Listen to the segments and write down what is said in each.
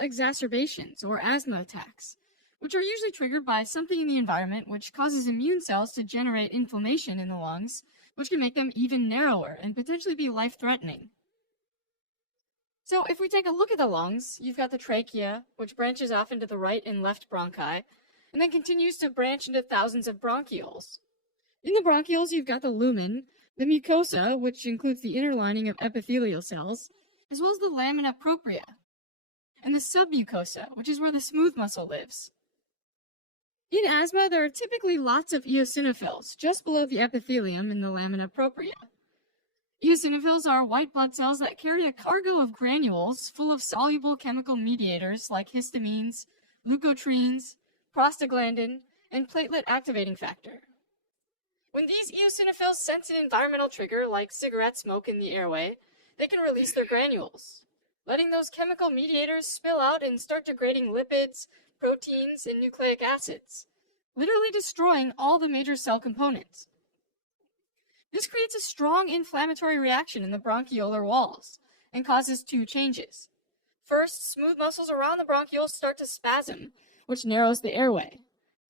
exacerbations or asthma attacks, which are usually triggered by something in the environment which causes immune cells to generate inflammation in the lungs, which can make them even narrower and potentially be life-threatening. So if we take a look at the lungs, you've got the trachea, which branches off into the right and left bronchi, and then continues to branch into thousands of bronchioles. In the bronchioles, you've got the lumen, the mucosa, which includes the inner lining of epithelial cells, as well as the lamina propria, and the submucosa, which is where the smooth muscle lives. In asthma, there are typically lots of eosinophils just below the epithelium in the lamina propria. Eosinophils are white blood cells that carry a cargo of granules full of soluble chemical mediators like histamines, leukotrienes, prostaglandin, and platelet activating factor. When these eosinophils sense an environmental trigger like cigarette smoke in the airway, they can release their granules, letting those chemical mediators spill out and start degrading lipids, proteins, and nucleic acids, literally destroying all the major cell components. This creates a strong inflammatory reaction in the bronchiolar walls and causes two changes. First, smooth muscles around the bronchioles start to spasm, which narrows the airway.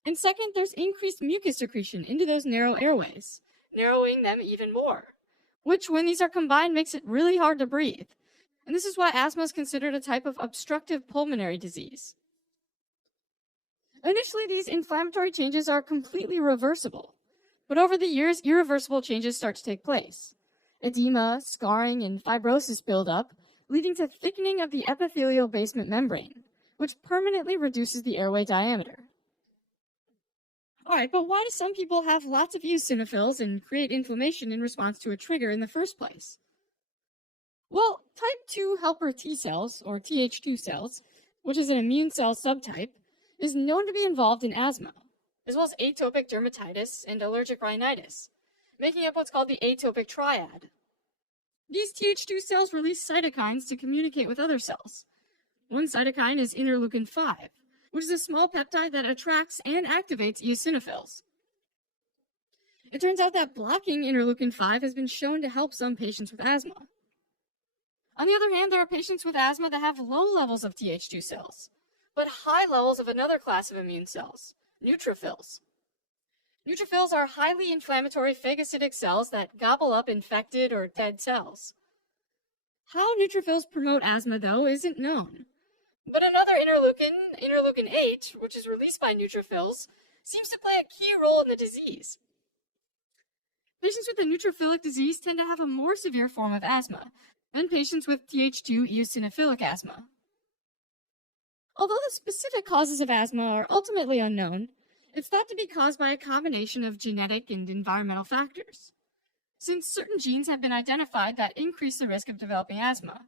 And second, there's increased mucus secretion into those narrow airways, narrowing them even more, which, when these are combined, makes it really hard to breathe. And this is why asthma is considered a type of obstructive pulmonary disease. Initially, these inflammatory changes are completely reversible, but over the years, irreversible changes start to take place. Edema, scarring, and fibrosis build up, leading to thickening of the epithelial basement membrane, which permanently reduces the airway diameter. Alright, but why do some people have lots of eosinophils and create inflammation in response to a trigger in the first place? Well, type 2 helper T cells, or Th2 cells, which is an immune cell subtype, is known to be involved in asthma, as well as atopic dermatitis and allergic rhinitis, making up what's called the atopic triad. These Th2 cells release cytokines to communicate with other cells. One cytokine is interleukin-5, which is a small peptide that attracts and activates eosinophils. It turns out that blocking interleukin-5 has been shown to help some patients with asthma. On the other hand, there are patients with asthma that have low levels of Th2 cells, but high levels of another class of immune cells, neutrophils. Neutrophils are highly inflammatory phagocytic cells that gobble up infected or dead cells. How neutrophils promote asthma, though, isn't known. But another interleukin 8, which is released by neutrophils, seems to play a key role in the disease. Patients with a neutrophilic disease tend to have a more severe form of asthma than patients with Th2 eosinophilic asthma. Although the specific causes of asthma are ultimately unknown, it's thought to be caused by a combination of genetic and environmental factors, since certain genes have been identified that increase the risk of developing asthma,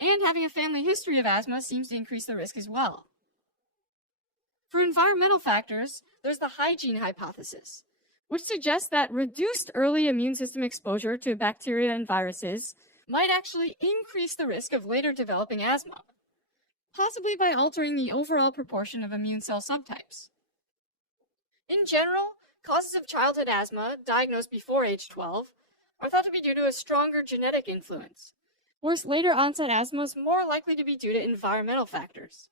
and having a family history of asthma seems to increase the risk as well. For environmental factors, there's the hygiene hypothesis, which suggests that reduced early immune system exposure to bacteria and viruses might actually increase the risk of later developing asthma, possibly by altering the overall proportion of immune cell subtypes. In general, causes of childhood asthma, diagnosed before age 12, are thought to be due to a stronger genetic influence, whereas later onset asthma is more likely to be due to environmental factors.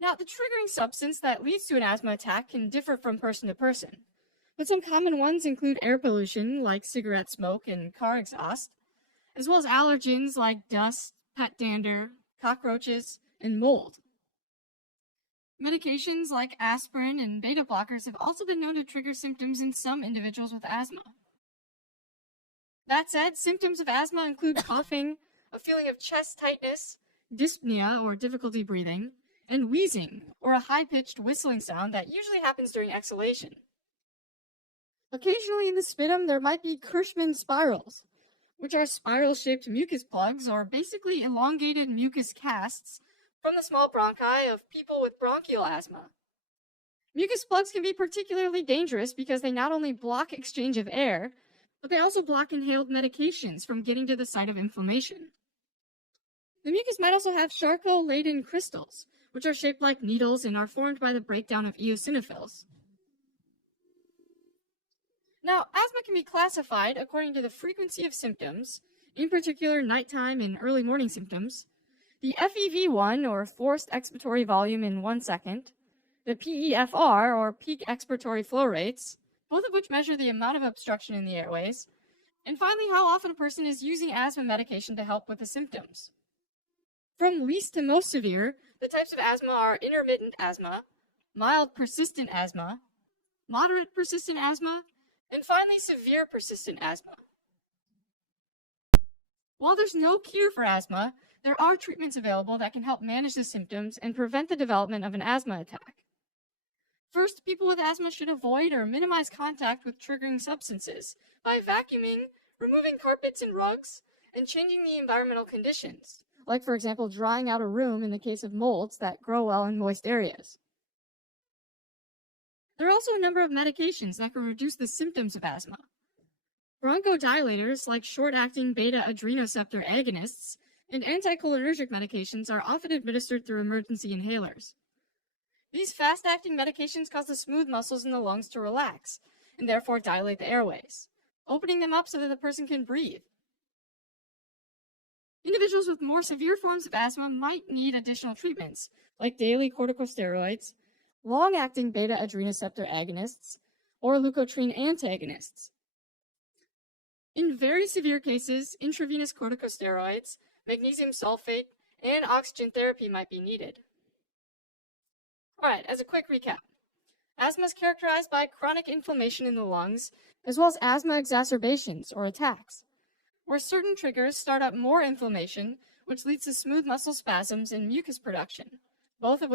Now, the triggering substance that leads to an asthma attack can differ from person to person, but some common ones include air pollution, like cigarette smoke and car exhaust, as well as allergens like dust, pet dander, cockroaches, and mold. Medications like aspirin and beta blockers have also been known to trigger symptoms in some individuals with asthma. That said, symptoms of asthma include coughing, a feeling of chest tightness, dyspnea or difficulty breathing, and wheezing, or a high-pitched whistling sound that usually happens during exhalation. Occasionally in the sputum, there might be Kirschmann spirals, which are spiral-shaped mucus plugs, or basically elongated mucus casts, from the small bronchi of people with bronchial asthma. Mucus plugs can be particularly dangerous because they not only block exchange of air, but they also block inhaled medications from getting to the site of inflammation. The mucus might also have Charcot-Leyden crystals, which are shaped like needles and are formed by the breakdown of eosinophils. Now, asthma can be classified according to the frequency of symptoms, in particular nighttime and early morning symptoms, the FEV1, or forced expiratory volume in 1 second, the PEFR, or peak expiratory flow rates, both of which measure the amount of obstruction in the airways, and finally, how often a person is using asthma medication to help with the symptoms. From least to most severe, the types of asthma are intermittent asthma, mild persistent asthma, moderate persistent asthma, and finally, severe persistent asthma. While there's no cure for asthma, there are treatments available that can help manage the symptoms and prevent the development of an asthma attack. First, people with asthma should avoid or minimize contact with triggering substances by vacuuming, removing carpets and rugs, and changing the environmental conditions, like, for example, drying out a room in the case of molds that grow well in moist areas. There are also a number of medications that can reduce the symptoms of asthma. Bronchodilators, like short-acting beta-adrenoceptor agonists, and anticholinergic medications are often administered through emergency inhalers. These fast-acting medications cause the smooth muscles in the lungs to relax, and therefore dilate the airways, opening them up so that the person can breathe. Individuals with more severe forms of asthma might need additional treatments, like daily corticosteroids, long-acting beta-adrenoceptor agonists, or leukotriene antagonists. In very severe cases, intravenous corticosteroids, magnesium sulfate, and oxygen therapy might be needed. Alright, as a quick recap, asthma is characterized by chronic inflammation in the lungs, as well as asthma exacerbations or attacks, where certain triggers start up more inflammation, which leads to smooth muscle spasms and mucus production, both of which